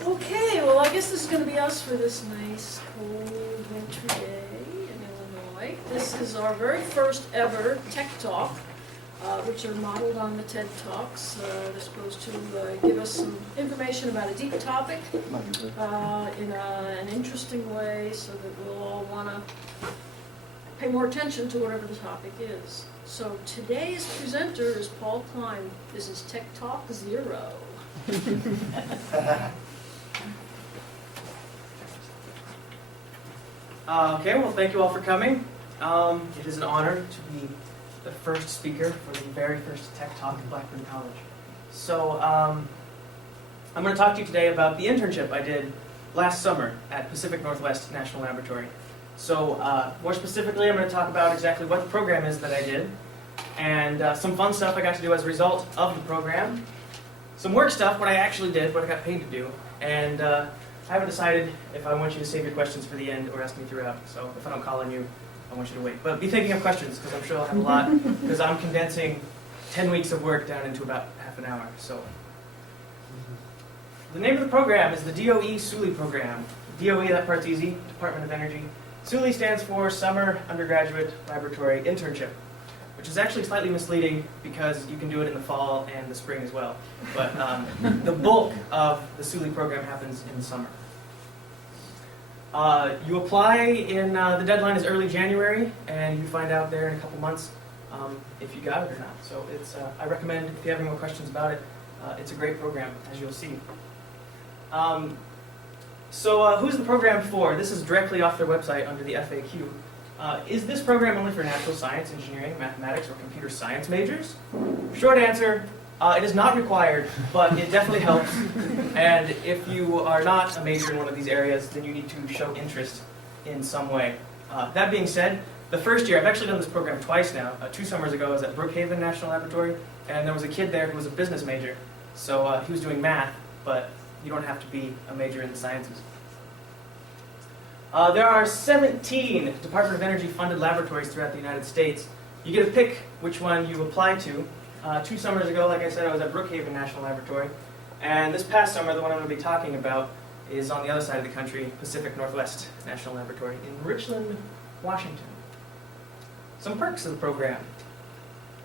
Okay, well, I guess this is going to be us for this nice cold winter day in Illinois. This is our very first ever Tech Talk, which are modeled on the TED Talks. They're supposed to give us some information about a deep topic in an interesting way so that we'll all want to pay more attention to whatever the topic is. So today's presenter is Paul Kline. This is Tech Talk 0. Okay, well, thank you all for coming. It is an honor to be the first speaker for the very first Tech Talk at Blackburn College. So, I'm going to talk to you today about the internship I did last summer at Pacific Northwest National Laboratory. So, more specifically, I'm going to talk about exactly what the program is that I did, and some fun stuff I got to do as a result of the program, some work stuff, what I actually did, what I got paid to do, and I haven't decided if I want you to save your questions for the end or ask me throughout. So if I don't call on you, I want you to wait. But be thinking of questions, because I'm sure I'll have a lot, because I'm condensing 10 weeks of work down into about half an hour. So the name of the program is the DOE SULI program. DOE, that part's easy, Department of Energy. SULI stands for Summer Undergraduate Laboratory Internship, which is actually slightly misleading because you can do it in the fall and the spring as well. But the bulk of the SULI program happens in the summer. You apply in, the deadline is early January, and you find out there in a couple months if you got it or not. So it's, I recommend, if you have any more questions about it, it's a great program, as you'll see. So who's the program for? This is directly off their website under the FAQ. Is this program only for natural science, engineering, mathematics, or computer science majors? Short answer, it is not required, but it definitely helps. And if you are not a major in one of these areas, then you need to show interest in some way. That being said, the first year, I've actually done this program twice now. 2 summers ago, I was at Brookhaven National Laboratory, and there was a kid there who was a business major. So he was doing math, but you don't have to be a major in the sciences. There are 17 Department of Energy funded laboratories throughout the United States. You get to pick which one you apply to. 2 summers ago, like I said, I was at Brookhaven National Laboratory. And this past summer, the one I'm going to be talking about is on the other side of the country, Pacific Northwest National Laboratory in Richland, Washington. Some perks of the program.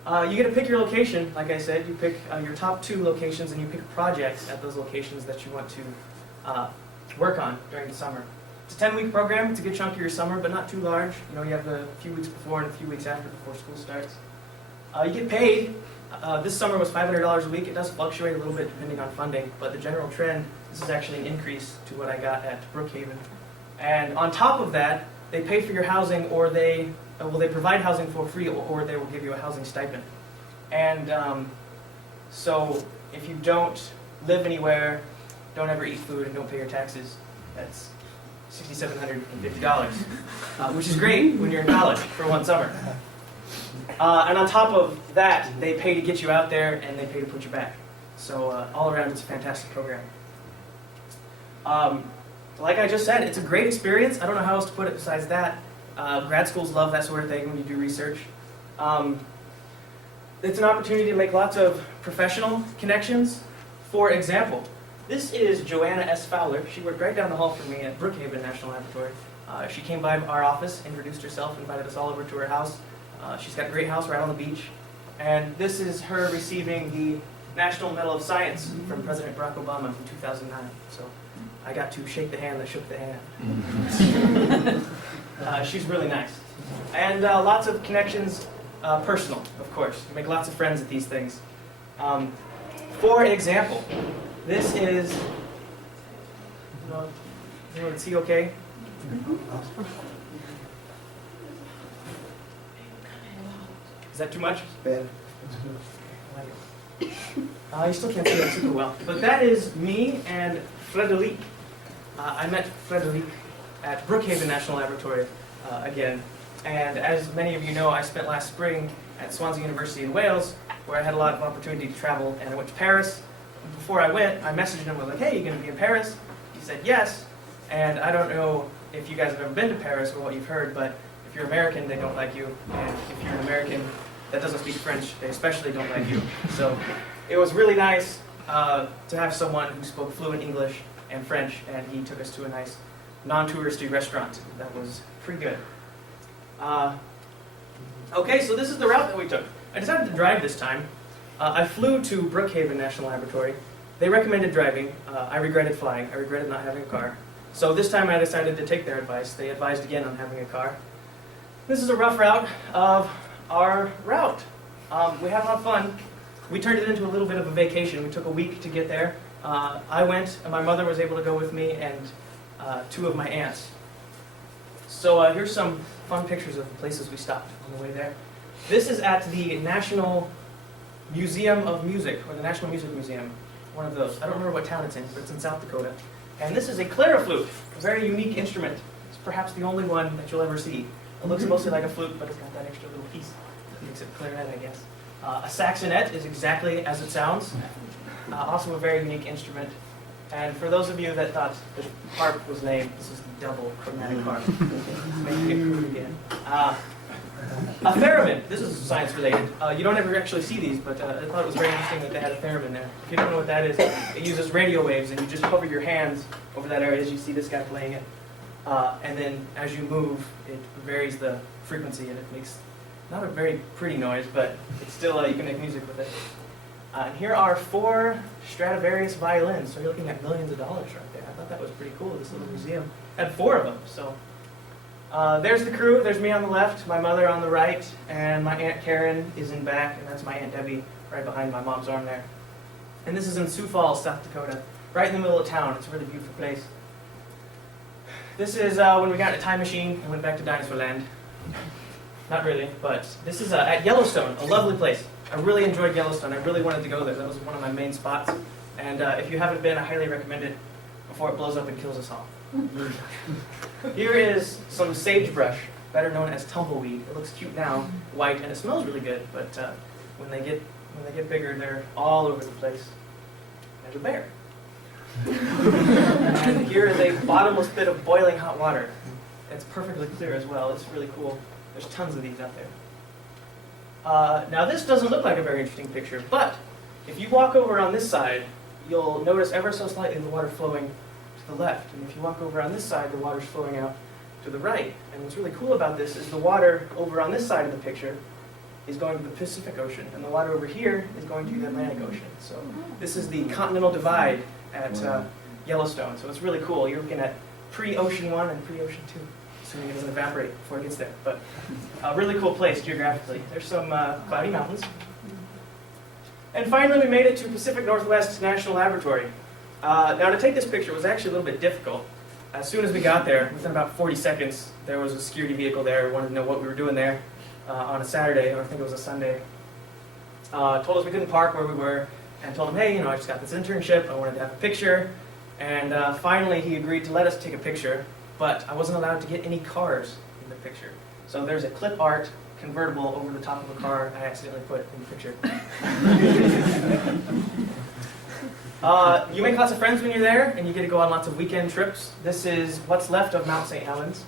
You get to pick your location, like I said. You pick your top 2 locations and you pick projects at those locations that you want to work on during the summer. It's a 10-week program. It's a good chunk of your summer, but not too large. You know, you have a few weeks before and a few weeks after before school starts. You get paid. This summer was $500 a week. It does fluctuate a little bit depending on funding, but the general trend, this is actually an increase to what I got at Brookhaven. And on top of that, they pay for your housing, or they provide housing for free, or they will give you a housing stipend. And so if you don't live anywhere, don't ever eat food, and don't pay your taxes, that's $6,750, which is great when you're in college for one summer. And on top of that, they pay to get you out there, and they pay to put you back. So all around, it's a fantastic program. Like I just said, it's a great experience. I don't know how else to put it besides that. Grad schools love that sort of thing when you do research. It's an opportunity to make lots of professional connections. For example, this is Joanna S. Fowler. She worked right down the hall from me at Brookhaven National Laboratory. She came by our office, introduced herself, invited us all over to her house. She's got a great house right on the beach. And this is her receiving the National Medal of Science from President Barack Obama in 2009. So I got to shake the hand that shook the hand. She's really nice. And lots of connections, personal, of course. You make lots of friends at these things. For example, this is, anyone see okay? Is that too much? Bad. You still can't see that super well. But that is me and Frederic. I met Frederic at Brookhaven National Laboratory again. And as many of you know, I spent last spring at Swansea University in Wales, where I had a lot of opportunity to travel, and I went to Paris. Before I went, I messaged him, I was like, hey, you going to be in Paris? He said yes. And I don't know if you guys have ever been to Paris or what you've heard, but if you're American, they don't like you. And if you're an American that doesn't speak French, they especially don't like you. So it was really nice to have someone who spoke fluent English and French, and he took us to a nice non-touristy restaurant. That was pretty good. Okay, so this is the route that we took. I decided to drive this time. I flew to Brookhaven National Laboratory. They recommended driving. I regretted flying. I regretted not having a car. So this time I decided to take their advice. They advised again on having a car. This is a rough route of our route. We had a lot of fun. We turned it into a little bit of a vacation. We took a week to get there. I went, and my mother was able to go with me, and 2 of my aunts. So here's some fun pictures of the places we stopped on the way there. This is at the National Museum of Music, or the National Music Museum, one of those. I don't remember what town it's in, but it's in South Dakota. And this is a clariflute, a very unique instrument. It's perhaps the only one that you'll ever see. It looks mostly like a flute, but it's got that extra little piece. It makes it clarinet, I guess. A saxonet is exactly as it sounds. Also a very unique instrument. And for those of you that thought the harp was lame, this is the double chromatic harp. Making it crude again. A theremin. This is science related. You don't ever actually see these, but I thought it was very interesting that they had a theremin there. If you don't know what that is, it uses radio waves, and you just hover your hands over that area as you see this guy playing it. And then as you move, it varies the frequency, and it makes not a very pretty noise, but it's still, you can make music with it. And here are 4 Stradivarius violins, so you're looking at millions of dollars right there. I thought that was pretty cool. This little museum had 4 of them. So there's the crew. There's me on the left, my mother on the right, and my Aunt Karen is in back, and that's my Aunt Debbie right behind my mom's arm there. And this is in Sioux Falls, South Dakota, right in the middle of town. It's a really beautiful place. This is when we got in a time machine and went back to Dinosaur Land. Not really, but this is at Yellowstone, a lovely place. I really enjoyed Yellowstone. I really wanted to go there. That was one of my main spots. And if you haven't been, I highly recommend it before it blows up and kills us all. Here is some sagebrush, better known as tumbleweed. It looks cute now, white, and it smells really good. But when they get bigger, they're all over the place. There's a bear. And here is a bottomless pit of boiling hot water. It's perfectly clear as well. It's really cool. There's tons of these out there. Now this doesn't look like a very interesting picture, but if you walk over on this side, you'll notice ever so slightly the water flowing to the left. And if you walk over on this side, the water's flowing out to the right. And what's really cool about this is the water over on this side of the picture is going to the Pacific Ocean, and the water over here is going to the Atlantic Ocean. So this is the continental divide at Yellowstone. So it's really cool. You're looking at pre-Ocean 1 and pre-Ocean 2. Assuming it doesn't evaporate before it gets there. But a really cool place geographically. There's some cloudy mountains. And finally, we made it to Pacific Northwest National Laboratory. Now, to take this picture was actually a little bit difficult. As soon as we got there, within about 40 seconds, there was a security vehicle there who wanted to know what we were doing there on a Saturday, or I think it was a Sunday. Told us we couldn't park where we were, and told him, hey, I just got this internship, I wanted to have a picture. And finally, he agreed to let us take a picture. But I wasn't allowed to get any cars in the picture. So there's a clip art convertible over the top of a car I accidentally put in the picture. You make lots of friends when you're there, and you get to go on lots of weekend trips. This is what's left of Mount St. Helens.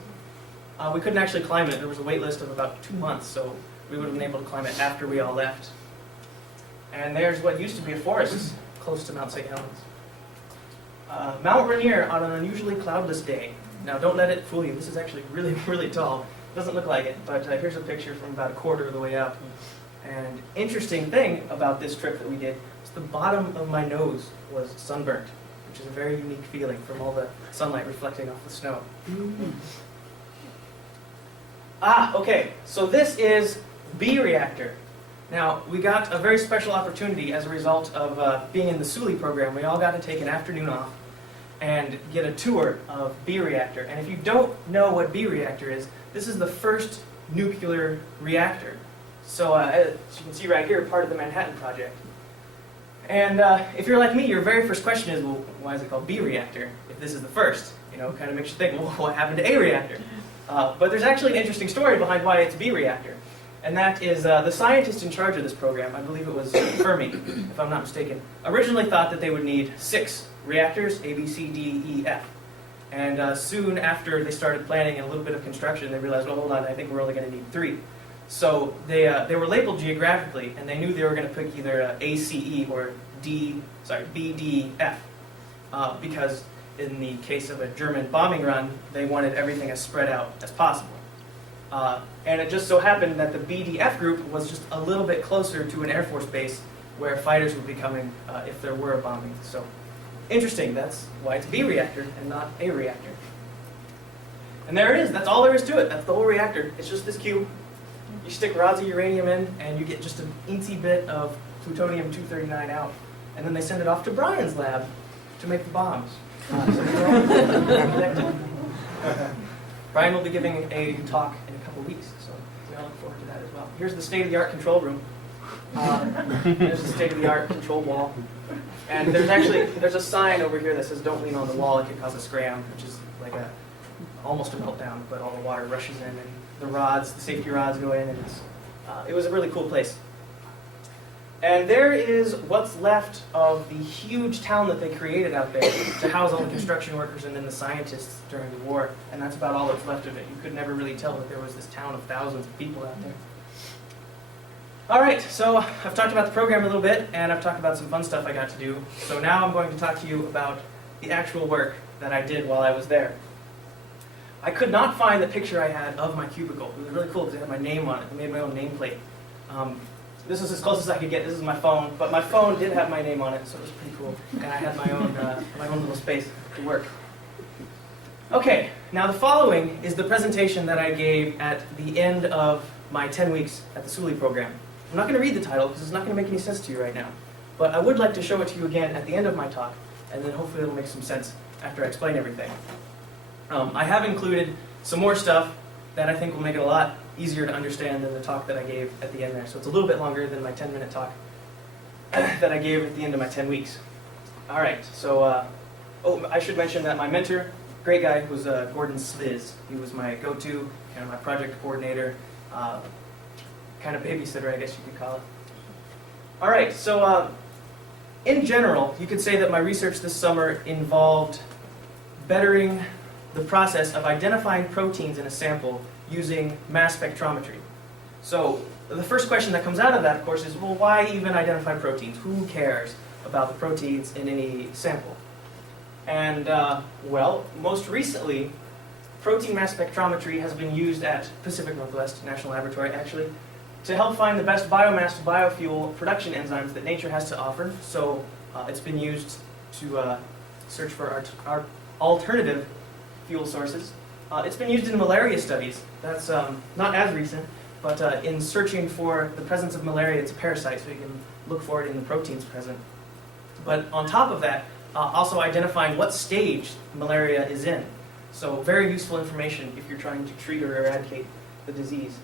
We couldn't actually climb it. There was a wait list of about 2 months, so we would have been able to climb it after we all left. And there's what used to be a forest close to Mount St. Helens. Mount Rainier on an unusually cloudless day. Now, don't let it fool you. This is actually really, really tall. It doesn't look like it, but here's a picture from about a quarter of the way up. And interesting thing about this trip that we did is the bottom of my nose was sunburnt, which is a very unique feeling from all the sunlight reflecting off the snow. Okay, so this is B-reactor. Now, we got a very special opportunity as a result of being in the SULI program. We all got to take an afternoon off and get a tour of B-reactor. And if you don't know what B-reactor is, this is the first nuclear reactor. So as you can see right here, part of the Manhattan Project. And if you're like me, your very first question is, well, why is it called B-reactor if this is the first? Kind of makes you think, well, what happened to A-reactor? But there's actually an interesting story behind why it's B-reactor. And that is the scientist in charge of this program, I believe it was Fermi, if I'm not mistaken, originally thought that they would need 6 reactors, A, B, C, D, E, F. And soon after they started planning and a little bit of construction, they realized, well, hold on, I think we're only going to need 3. So they were labeled geographically, and they knew they were going to pick either A, C, E or B, D, F, because in the case of a German bombing run, they wanted everything as spread out as possible. And it just so happened that the BDF group was just a little bit closer to an Air Force base where fighters would be coming if there were a bombing. So interesting, that's why it's B reactor and not A reactor. And there it is, that's all there is to it, that's the whole reactor. It's just this cube. You stick rods of uranium in and you get just an eensy bit of plutonium-239 out. And then they send it off to Brian's lab to make the bombs. So they're all connected. Brian will be giving a talk in a couple weeks, so we all look forward to that as well. Here's the state-of-the-art control room. There's the state-of-the-art control wall. And there's a sign over here that says don't lean on the wall, it could cause a scram, which is like almost a meltdown, but all the water rushes in and the safety rods go in, and it was a really cool place. And there is what's left of the huge town that they created out there to house all the construction workers and then the scientists during the war. And that's about all that's left of it. You could never really tell that there was this town of thousands of people out there. All right, so I've talked about the program a little bit, and I've talked about some fun stuff I got to do. So now I'm going to talk to you about the actual work that I did while I was there. I could not find the picture I had of my cubicle. It was really cool because it had my name on it. I made my own nameplate. This was as close as I could get. This is my phone, but my phone did have my name on it, so it was pretty cool. And I had my own little space to work. Okay, now the following is the presentation that I gave at the end of my 10 weeks at the Sully program. I'm not going to read the title because it's not going to make any sense to you right now, but I would like to show it to you again at the end of my talk, and then hopefully it'll make some sense after I explain everything. I have included some more stuff that I think will make it a lot easier to understand than the talk that I gave at the end there. So it's a little bit longer than my 10-minute talk that I gave at the end of my 10 weeks. All right, so, I should mention that my mentor, great guy, was Gordon Sviz. He was my go-to, kind of my project coordinator, kind of babysitter, I guess you could call it. All right, so in general, you could say that my research this summer involved bettering the process of identifying proteins in a sample using mass spectrometry. So the first question that comes out of that, of course, is, well, why even identify proteins? Who cares about the proteins in any sample? And, well, most recently, protein mass spectrometry has been used at Pacific Northwest National Laboratory, actually, to help find the best biomass to biofuel production enzymes that nature has to offer. So it's been used to search for our alternative fuel sources. It's been used in malaria studies. That's not as recent, but in searching for the presence of malaria, it's a parasite, so you can look for it in the proteins present. But on top of that, also identifying what stage malaria is in. So very useful information if you're trying to treat or eradicate the disease.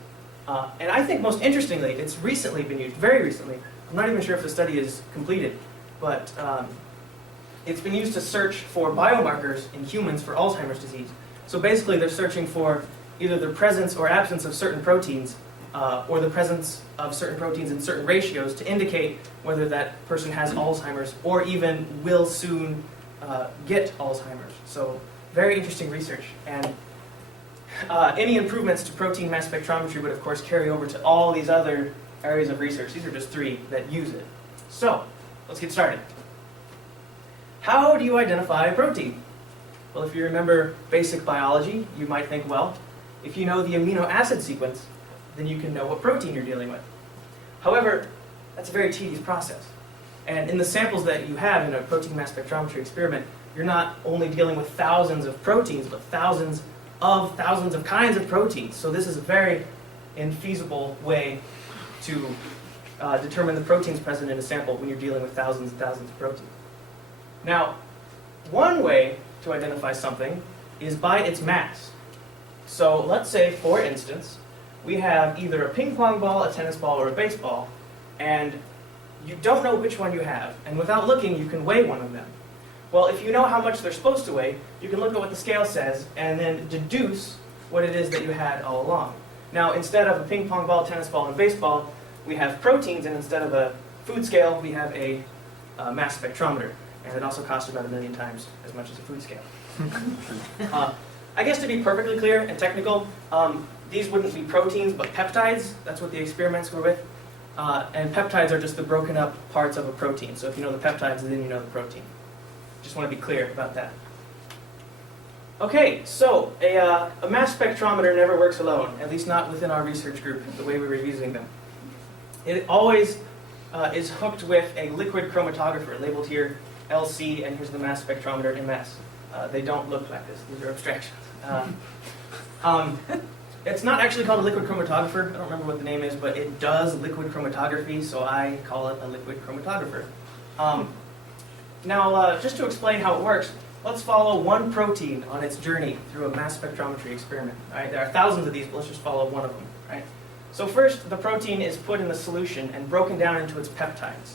And I think most interestingly, it's recently been used, very recently. I'm not even sure if the study is completed, but it's been used to search for biomarkers in humans for Alzheimer's disease. So basically they're searching for either the presence or absence of certain proteins or the presence of certain proteins in certain ratios to indicate whether that person has Alzheimer's or even will soon get Alzheimer's. So very interesting research. And any improvements to protein mass spectrometry would of course carry over to all these other areas of research. These are just 3 that use it. So let's get started. How do you identify a protein? Well, if you remember basic biology, you might think, well, if you know the amino acid sequence, then you can know what protein you're dealing with. However, that's a very tedious process. And in the samples that you have in a protein mass spectrometry experiment, you're not only dealing with thousands of proteins, but thousands of kinds of proteins. So this is a very infeasible way to determine the proteins present in a sample when you're dealing with thousands and thousands of proteins. Now, one way to identify something is by its mass. So let's say, for instance, we have either a ping pong ball, a tennis ball, or a baseball, and you don't know which one you have, and without looking, you can weigh one of them. Well, if you know how much they're supposed to weigh, you can look at what the scale says, and then deduce what it is that you had all along. Now, instead of a ping pong ball, tennis ball, and baseball, we have proteins, and instead of a food scale, we have a mass spectrometer. And it also costs about 1 million times as much as a food scale. I guess to be perfectly clear and technical, these wouldn't be proteins, but peptides. That's what the experiments were with. And peptides are just the broken up parts of a protein. So if you know the peptides, then you know the protein. Just want to be clear about that. Okay, so a mass spectrometer never works alone, at least not within our research group, the way we were using them. It always is hooked with a liquid chromatographer, labeled here LC, and here's the mass spectrometer MS. They don't look like this, these are abstractions. It's not actually called a liquid chromatographer, I don't remember what the name is, but it does liquid chromatography, so I call it a liquid chromatographer. Now, just to explain how it works, let's follow one protein on its journey through a mass spectrometry experiment. Right? There are thousands of these, but let's just follow one of them. Right? So first, the protein is put in the solution and broken down into its peptides.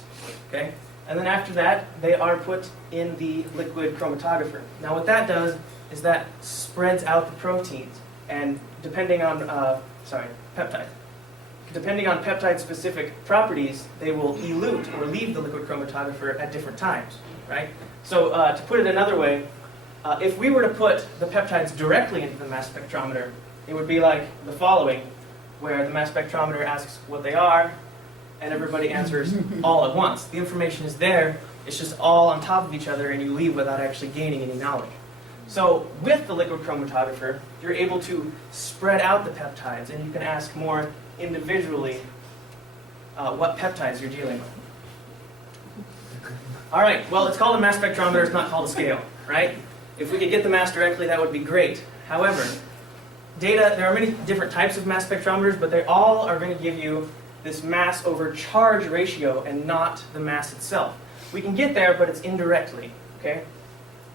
Okay? And then after that, they are put in the liquid chromatographer. Now what that does is that spreads out the proteins, and depending on, peptide. Depending on peptide-specific properties, they will elute or leave the liquid chromatographer at different times. Right? So to put it another way, if we were to put the peptides directly into the mass spectrometer, it would be like the following, where the mass spectrometer asks what they are, and everybody answers all at once. The information is there, it's just all on top of each other, and you leave without actually gaining any knowledge. So with the liquid chromatographer, you're able to spread out the peptides, and you can ask more individually what peptides you're dealing with. All right, well, it's called a mass spectrometer, it's not called a scale, right? If we could get the mass directly, that would be great. However, there are many different types of mass spectrometers, but they all are going to give you this mass over charge ratio and not the mass itself. We can get there, but it's indirectly, okay?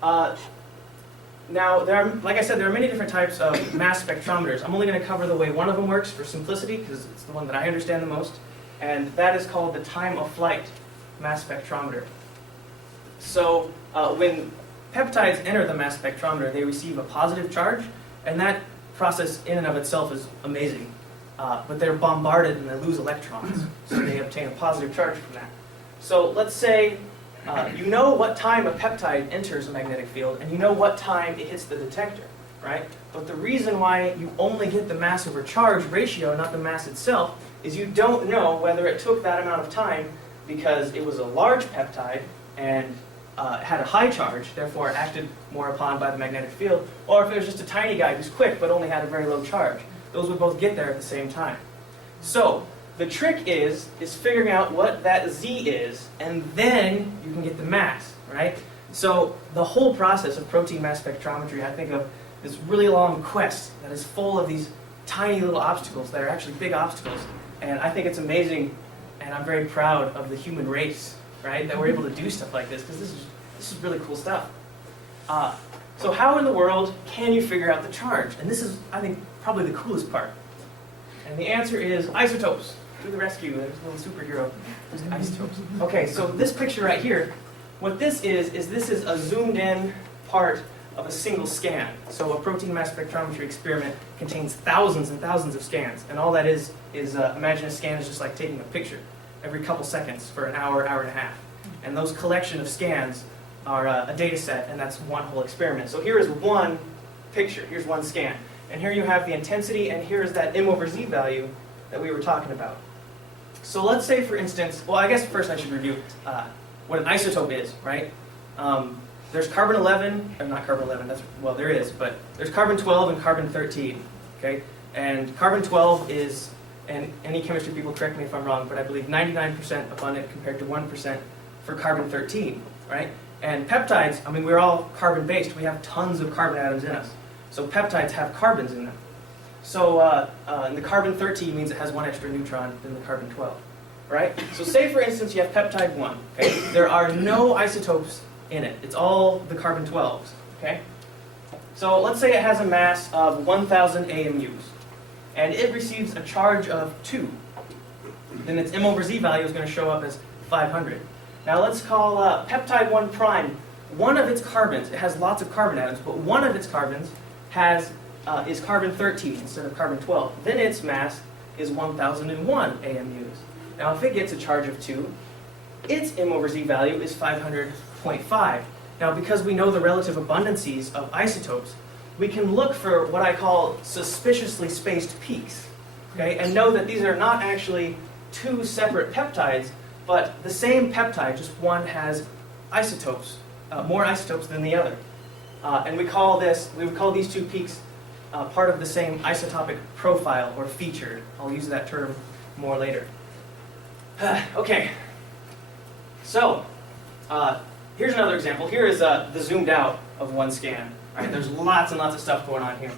Now, like I said, there are many different types of mass spectrometers. I'm only going to cover the way one of them works for simplicity, because it's the one that I understand the most, and that is called the time-of-flight mass spectrometer. So when peptides enter the mass spectrometer, they receive a positive charge, and that process in and of itself is amazing. But they're bombarded and they lose electrons, so they obtain a positive charge from that. So let's say you know what time a peptide enters a magnetic field, and you know what time it hits the detector, right? But the reason why you only get the mass over charge ratio, not the mass itself, is you don't know whether it took that amount of time because it was a large peptide and had a high charge, therefore acted more upon by the magnetic field, or if it was just a tiny guy who's quick but only had a very low charge. Those would both get there at the same time. So the trick is figuring out what that Z is, and then you can get the mass, right? So the whole process of protein mass spectrometry, I think of this really long quest that is full of these tiny little obstacles that are actually big obstacles, and I think it's amazing, and I'm very proud of the human race, right, that we're able to do stuff like this, because this is really cool stuff. So how in the world can you figure out the charge? And this is, I think, probably the coolest part. And the answer is isotopes. To the rescue, there's a little superhero. There's isotopes. Okay, so this picture right here, what this is this is a zoomed in part of a single scan. So a protein mass spectrometry experiment contains thousands and thousands of scans. And all that is imagine a scan is just like taking a picture every couple seconds for an hour, hour and a half. And those collection of scans are a data set, and that's one whole experiment. So here is one picture, here's one scan. And here you have the intensity, and here is that M over Z value that we were talking about. So let's say, for instance, well, I guess first I should review what an isotope is, right? There's carbon-11, or not carbon-11, well, there is, but there's carbon-12 and carbon-13, okay? And carbon-12 is, and any chemistry people correct me if I'm wrong, but I believe 99% abundant compared to 1% for carbon-13, right? And peptides, I mean, we're all carbon-based. We have tons of carbon atoms in us. So peptides have carbons in them. So and the carbon-13 means it has one extra neutron than the carbon-12, right? So say, for instance, you have peptide 1, okay? There are no isotopes in it. It's all the carbon-12s, okay? So let's say it has a mass of 1,000 AMUs, and it receives a charge of 2. Then its M over Z value is going to show up as 500. Now let's call peptide 1 prime. One of its carbons, it has lots of carbon atoms, but one of its carbons is carbon-13 instead of carbon-12. Then its mass is 1,001 AMUs. Now if it gets a charge of 2, its M over Z value is 500.5. Now because we know the relative abundancies of isotopes, we can look for what I call suspiciously spaced peaks, okay? And know that these are not actually two separate peptides, but the same peptide, just one has isotopes, more isotopes than the other. And we would call these two peaks part of the same isotopic profile or feature. I'll use that term more later. Okay, so here's another example. Here is the zoomed out of one scan. Right? There's lots and lots of stuff going on here.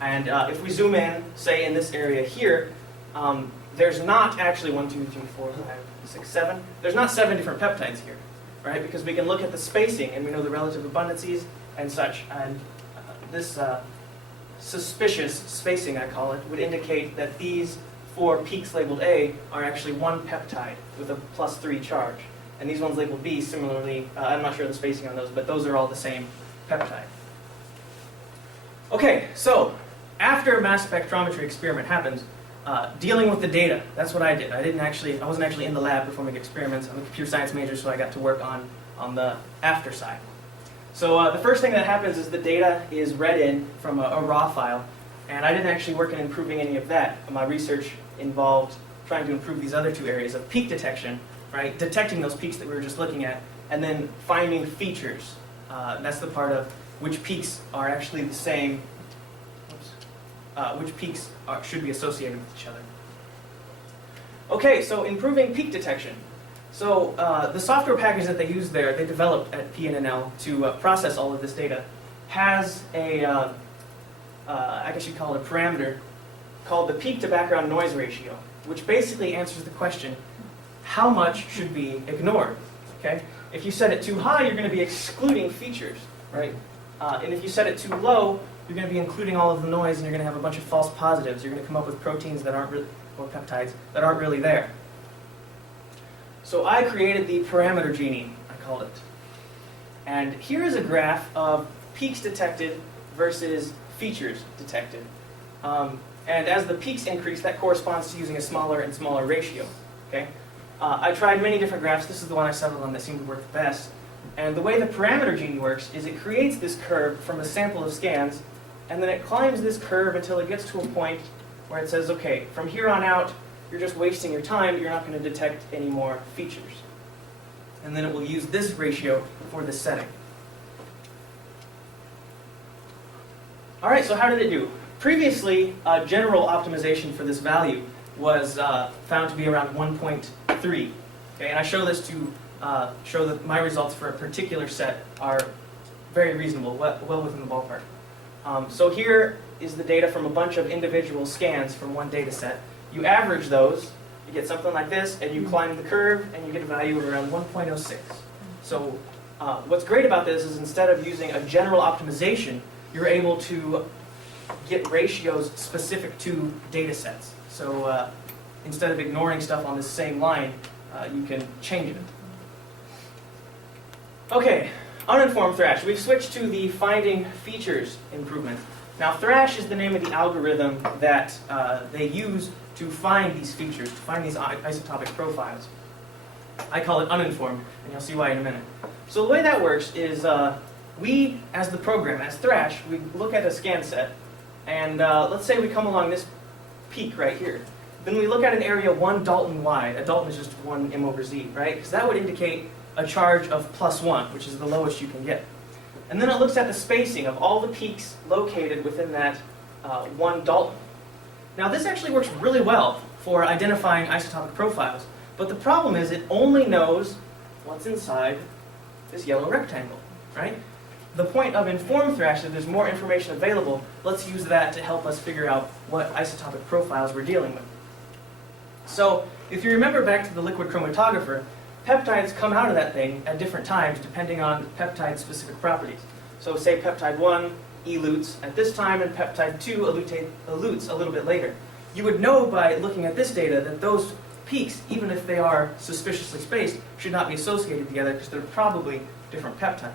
And if we zoom in, say in this area here, there's not actually 1, 2, 3, 4, 5, 6, 7. There's not 7 different peptides here, right? Because we can look at the spacing and we know the relative abundances and such. And this suspicious spacing, I call it, would indicate that these 4 peaks labeled A are actually one peptide with a +3 charge. And these ones labeled B, similarly, I'm not sure of the spacing on those, but those are all the same peptide. Okay, so after a mass spectrometry experiment happens, dealing with the data, that's what I did. I wasn't actually in the lab performing experiments. I'm a computer science major, so I got to work on the after side. So the first thing that happens is the data is read in from a raw file, and I didn't actually work in improving any of that. My research involved trying to improve these other 2 areas of peak detection, right? Detecting those peaks that we were just looking at, and then finding features. That's the part of which peaks are actually the same, which peaks should be associated with each other. Okay, so improving peak detection. So the software package that they use there, they developed at PNNL to process all of this data, has a, I guess you'd call it a parameter, called the peak to background noise ratio, which basically answers the question, how much should be ignored? Okay? If you set it too high, you're going to be excluding features, right? And if you set it too low, you're going to be including all of the noise, and you're going to have a bunch of false positives. You're going to come up with proteins that aren't really, or peptides that aren't really there. So I created the parameter genie, I called it. And here is a graph of peaks detected versus features detected. And as the peaks increase, that corresponds to using a smaller and smaller ratio. Okay? I tried many different graphs. This is the one I settled on that seemed to work the best. And the way the parameter genie works is it creates this curve from a sample of scans, and then it climbs this curve until it gets to a point where it says, okay, from here on out, you're just wasting your time. You're not going to detect any more features. And then it will use this ratio for this setting. All right, so how did it do? Previously, general optimization for this value was found to be around 1.3. Okay, and I show this to show that my results for a particular set are very reasonable, well within the ballpark. So here is the data from a bunch of individual scans from one data set. You average those, you get something like this, and you climb the curve, and you get a value of around 1.06. So what's great about this is instead of using a general optimization, you're able to get ratios specific to data sets. So instead of ignoring stuff on the same line, you can change it. Okay, uninformed thrash. We've switched to the finding features improvement. Now, thrash is the name of the algorithm that they use to find these features, to find these isotopic profiles. I call it uninformed, and you'll see why in a minute. So the way that works is we, as the program, as thrash, we look at a scan set, and let's say we come along this peak right here. Then we look at an area 1 Dalton wide. A Dalton is just 1 m over z, right? Because that would indicate a charge of +1, which is the lowest you can get. And then it looks at the spacing of all the peaks located within that 1 Dalton. Now this actually works really well for identifying isotopic profiles, but the problem is it only knows what's inside this yellow rectangle, right? The point of informed thrash is there's more information available. Let's use that to help us figure out what isotopic profiles we're dealing with. So if you remember back to the liquid chromatographer, peptides come out of that thing at different times depending on peptide-specific properties. So say peptide 1 elutes at this time and peptide 2 elutes a little bit later. You would know by looking at this data that those peaks, even if they are suspiciously spaced, should not be associated together because they're probably different peptides.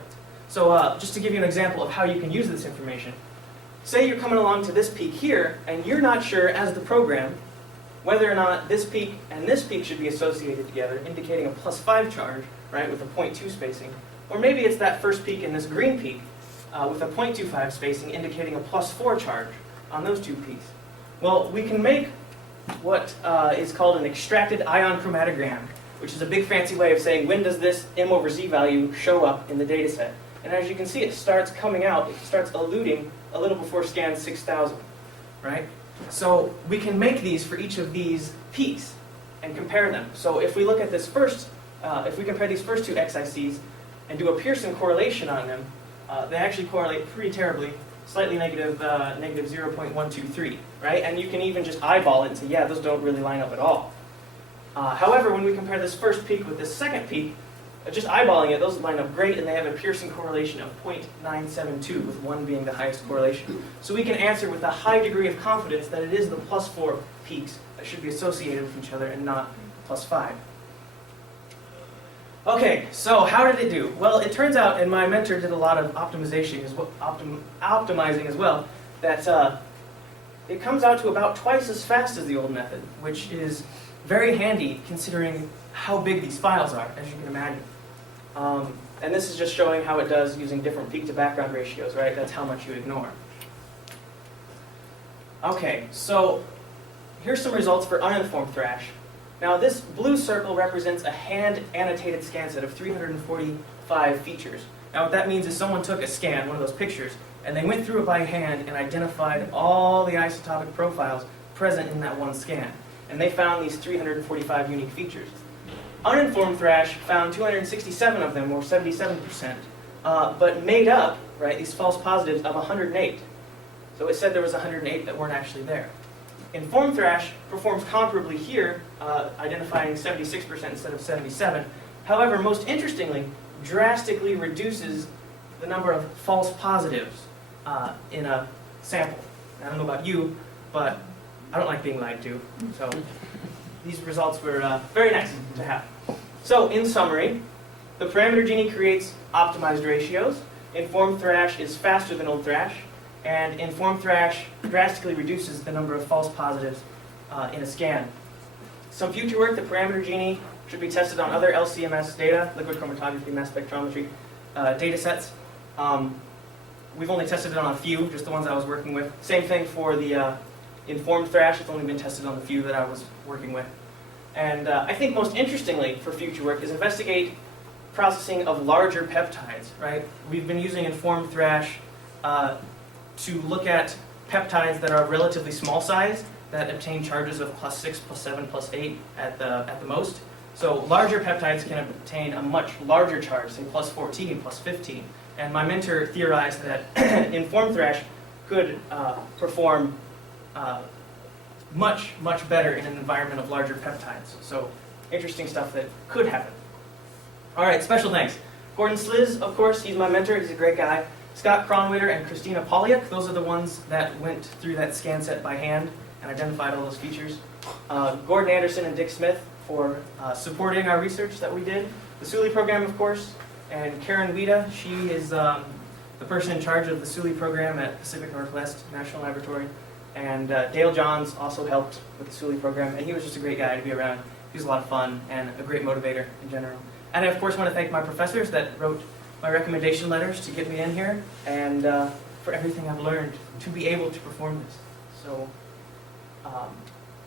So just to give you an example of how you can use this information, say you're coming along to this peak here and you're not sure as the program whether or not this peak and this peak should be associated together, indicating a +5 charge, right, with a 0.2 spacing. Or maybe it's that first peak and this green peak with a 0.25 spacing, indicating a +4 charge on those 2 peaks. Well, we can make what is called an extracted ion chromatogram, which is a big fancy way of saying when does this m over z value show up in the data set. And as you can see, it starts coming out, it starts eluting a little before scan 6,000, right? So we can make these for each of these peaks and compare them. So if we look at this first, if we compare these first two XICs and do a Pearson correlation on them, they actually correlate pretty terribly, slightly negative 0.123, right? And you can even just eyeball it and say, yeah, those don't really line up at all. However, when we compare this first peak with this second peak, just eyeballing it, those line up great, and they have a Pearson correlation of 0.972, with 1 being the highest correlation. So we can answer with a high degree of confidence that it is the +4 peaks that should be associated with each other and not +5. Okay, so how did it do? Well, it turns out, and my mentor did a lot of optimizing as well, that it comes out to about twice as fast as the old method, which is very handy considering how big these files are, as you can imagine. And this is just showing how it does using different peak to background ratios, right? That's how much you ignore. Okay, so here's some results for uninformed thrash. Now this blue circle represents a hand-annotated scan set of 345 features. Now what that means is someone took a scan, one of those pictures, and they went through it by hand and identified all the isotopic profiles present in that one scan. And they found these 345 unique features. Uninformed thrash found 267 of them, or 77%, but made up, right, these false positives of 108. So it said there was 108 that weren't actually there. Informed thrash performs comparably here, identifying 76% instead of 77. However, most interestingly, drastically reduces the number of false positives in a sample. I don't know about you, but I don't like being lied to, so these results were very nice to have. So, in summary, the parameter genie creates optimized ratios, informed thrash is faster than old thrash, and informed thrash drastically reduces the number of false positives in a scan. Some future work, the parameter genie should be tested on other LCMS data, liquid chromatography, mass spectrometry data sets. We've only tested it on a few, just the ones I was working with. Same thing for the informed thrash, it's only been tested on the few that I was working with. And I think most interestingly for future work is investigate processing of larger peptides, right? We've been using informed thrash to look at peptides that are relatively small size, that obtain charges of +6, +7, +8 at the most. So larger peptides can obtain a much larger charge, say +14, +15. And my mentor theorized that informed thrash could perform much, much better in an environment of larger peptides. So interesting stuff that could happen. All right, special thanks. Gordon Sliz, of course, he's my mentor. He's a great guy. Scott Kronwitter and Christina Poliak, those are the ones that went through that scan set by hand and identified all those features. Gordon Anderson and Dick Smith for supporting our research that we did. The SULI program, of course, and Karen Wida, she is the person in charge of the SULI program at Pacific Northwest National Laboratory. And Dale Johns also helped with the SULI program, and he was just a great guy to be around. He was a lot of fun and a great motivator in general. And I, of course, want to thank my professors that wrote my recommendation letters to get me in here, and for everything I've learned to be able to perform this. So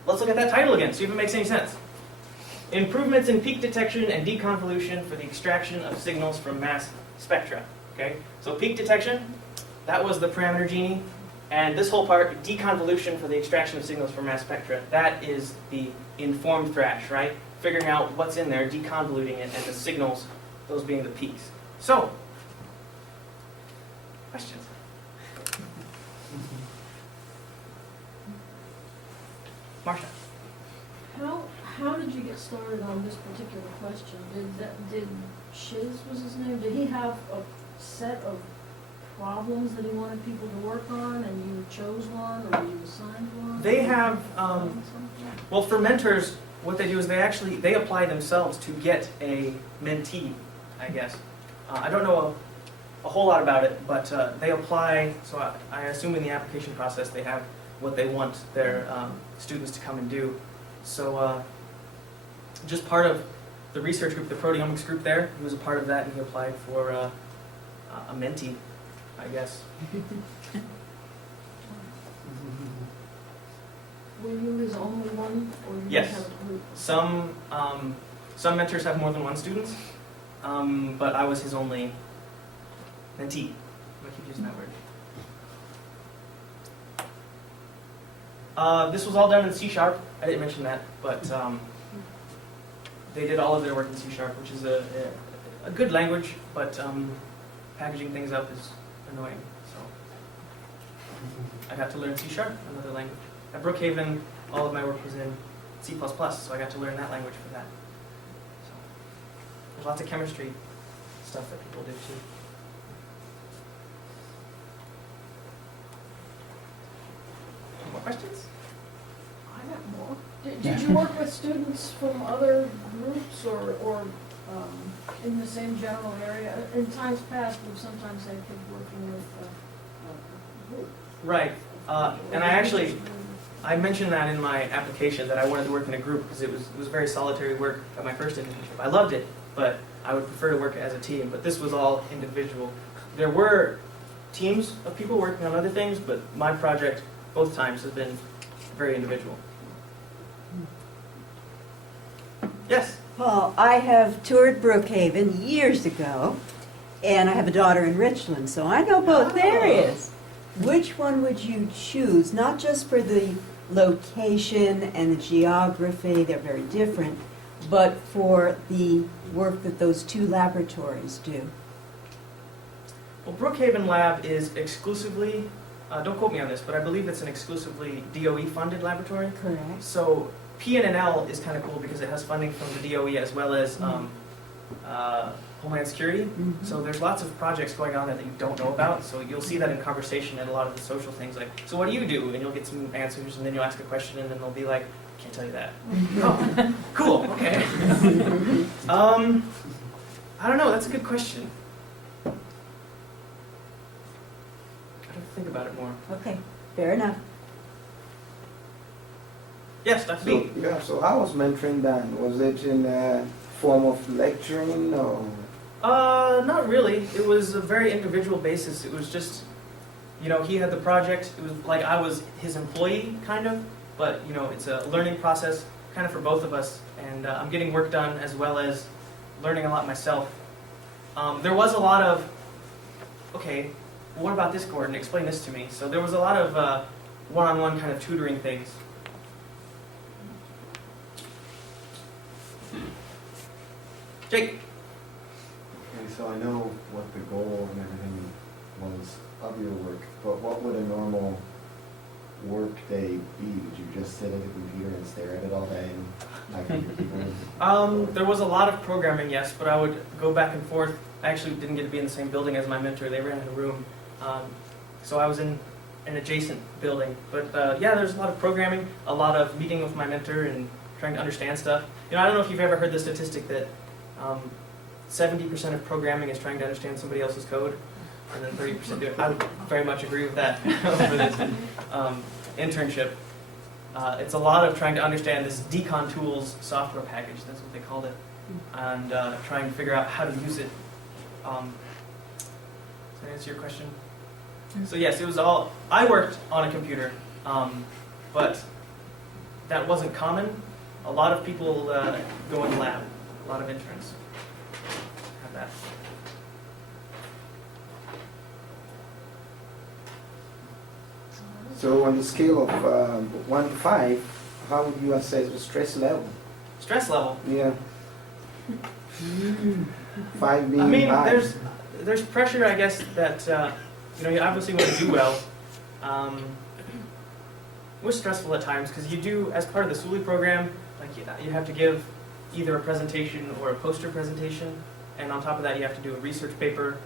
let's look at that title again, see if it makes any sense. Improvements in peak detection and deconvolution for the extraction of signals from mass spectra. Okay, so peak detection, that was the parameter genie. And this whole part, deconvolution for the extraction of signals from mass spectra, that is the informed thrash, right? Figuring out what's in there, deconvoluting it, and the signals, those being the peaks. So, questions? Marcia. How did you get started on this particular question? Did Shiz was his name? Did he have a set of problems that he wanted people to work on, and you chose one, or you assigned one? They have, well, for mentors, what they do is they apply themselves to get a mentee, I guess. I don't know a whole lot about it, but they apply, so I assume in the application process they have what they want their students to come and do. So just part of the research group, the proteomics group there, he was a part of that, and he applied for a mentee, I guess. Were you his only one, or did Yes. you have a group? Some mentors have more than one student, but I was his only then T. I keep using that word. This was all done in C#. I didn't mention that, but they did all of their work in C#, which is a good language, but packaging things up is annoying. So I got to learn C#, another language. At Brookhaven, all of my work was in C++, so I got to learn that language for that. So there's lots of chemistry stuff that people do too. Any more questions? I got more. Did you work with students from other groups or in the same general area? In times past, we've sometimes had kids working with a group. Right. And I mentioned that in my application that I wanted to work in a group because it was very solitary work at my first internship. I loved it, but I would prefer to work as a team. But this was all individual. There were teams of people working on other things, but my project both times has been very individual. Yes? Paul, I have toured Brookhaven years ago, and I have a daughter in Richland, so I know both areas. Which one would you choose, not just for the location and the geography, they're very different, but for the work that those two laboratories do? Well, Brookhaven Lab is exclusively, don't quote me on this, but I believe it's an exclusively DOE-funded laboratory. Correct. So PNNL is kind of cool because it has funding from the DOE as well as Homeland Security. Mm-hmm. So there's lots of projects going on that you don't know about. So you'll see that in conversation and a lot of the social things like, so what do you do? And you'll get some answers and then you'll ask a question and then they'll be like, can't tell you that. Oh, cool, okay. I don't know, that's a good question. I have to think about it more. Okay, fair enough. Yes, Dr. B. So how was mentoring done? Was it in a form of lecturing or? Not really. It was a very individual basis. It was just, he had the project. It was like I was his employee, kind of. But, it's a learning process kind of for both of us. And I'm getting work done as well as learning a lot myself. There was a lot of, okay, well, what about this, Gordon? Explain this to me. So there was a lot of one-on-one kind of tutoring things. Jake? Okay, so I know what the goal and everything was of your work, but what would a normal work day be? Would you just sit at a computer and stare at it all day and type in your keyboard? There was a lot of programming, yes, but I would go back and forth. I actually didn't get to be in the same building as my mentor. They ran in a room. So I was in an adjacent building. But yeah, there's a lot of programming, a lot of meeting with my mentor and trying to understand stuff. I don't know if you've ever heard the statistic that 70% of programming is trying to understand somebody else's code, and then 30% do it. I would very much agree with that over this internship. It's a lot of trying to understand this Decon Tools software package, that's what they called it, and trying to figure out how to use it. Does that answer your question? So yes, it was all, I worked on a computer, but that wasn't common. A lot of people go in the lab, a lot of interns have that. So on the scale of 1 to 5, how would you assess the stress level? Stress level. Yeah. 5 being I mean, high. there's pressure, I guess, that you obviously want to do well. It was stressful at times because you do, as part of the SULI program, like you have to give either a presentation or a poster presentation, and on top of that, you have to do a research paper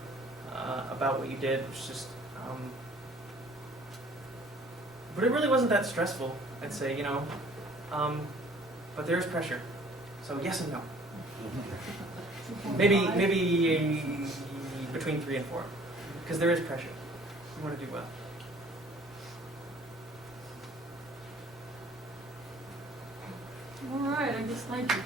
about what you did, which is just. But it really wasn't that stressful, I'd say, but there is pressure. So yes and no. Maybe between 3 and 4, because there is pressure. You want to do well. All right, I guess thank you.